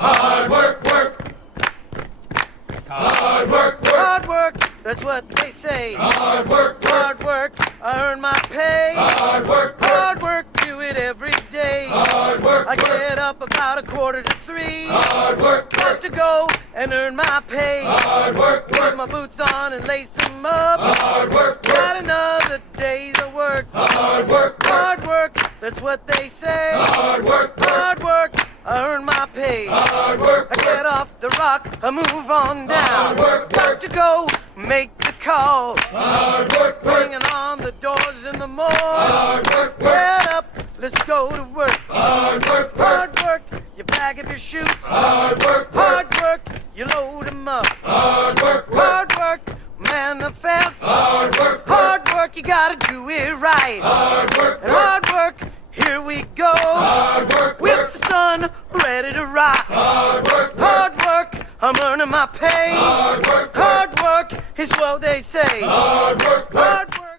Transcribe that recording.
Hard work, work. Hard work, work. Hard work, that's what they say. Hard work, work. Hard work, I earn my pay. Hard work, work. Hard work, do it every day. Hard work, I work. get up about 2:45. Hard work, Got work. to go and earn my pay. Hard work, Put work. my boots on and lace them up. Hard work, Got work. another day's of work. Hard work, work. Hard work, that's what they say. Hard work, work. Hard work, I earn my pay. Hard work, I work. get off the rock, I move on down. Hard work, Got work. to go, make the call. Hard work, work. Bringing on the doors in the morning. Hard work, work. Get up, let's go to work. Hard work, work. Hard work, you bag up your chutes. Hard work, work. Hard work, you load them up. Hard work, work. Hard work, manifest. Hard work, work. Hard work, you gotta do it right. Hard work, And work. hard work, here we go. Hard work, With work. the sun ready to rock. Hard work, work. Hard work, I'm earning my pay. Hard work, work. Hard work is what they say. Hard work, work. Hard